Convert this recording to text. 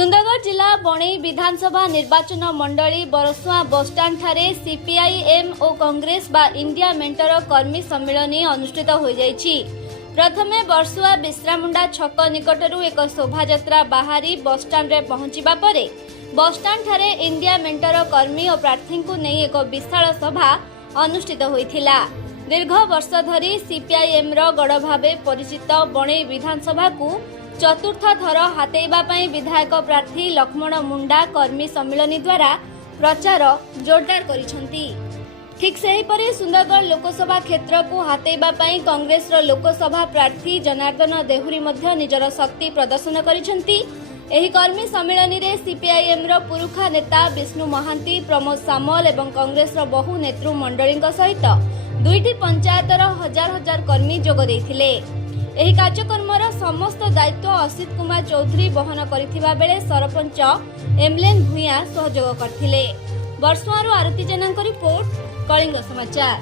सुंदरगढ़ जिला बणई विधानसभा निर्वाचन मंडली बरसुआ बसस्टाण्ड ठारे सीपीआईएम और कांग्रेस बा इंडिया मेंटर कर्मी सम्मेलन अनुष्ठित हो जाइछि। प्रथमे बरसुआ विश्रामुंडा छक निकटरू एक शोभायात्रा बाहरी बसस्टाण्ड रे पहुंचीबा परे बसस्टाण्ड ठारे इंडिया मेंटर कर्मी और प्रार्थी को नहीं एक विशाल सभा अनुष्ठित होइथिला। दीर्घ वर्ष धरी सीपीआईएम रो गढ़ भावे परिचित बणई विधानसभा को चतुर्थ थर हातेइबा पई विधायक प्रार्थी लक्ष्मण मुंडा कर्मी सम्मेलन द्वारा प्रचार जोरदार करिसंती। ठीक सेहीपरि सुंदरगढ़ लोकसभा क्षेत्र को हातेइबा पई कांग्रेस रो लोकसभा प्रार्थी जनार्दन देहुरी मध्य निजर शक्ति प्रदर्शन करिसंती। एही कर्मी सम्मेलन रे सीपीआईएम रो पुरुखा नेता विष्णु महांती, प्रमोद सामल एवं कांग्रेस रो बहु नेतृ मंडलीक सहित दुईटी पंचायतर हजार हजार कर्मी जोग देइथिले। एही कार्यक्रमर समस्त दायित्व असित कुमार चौधरी बहन करिथिबा बेले सरपंच एमलेन भुइया सहयोग करथिले। बरसुआरू आरती जेनाଙ୍କ रिपोर्ट, कलिंग समाचार।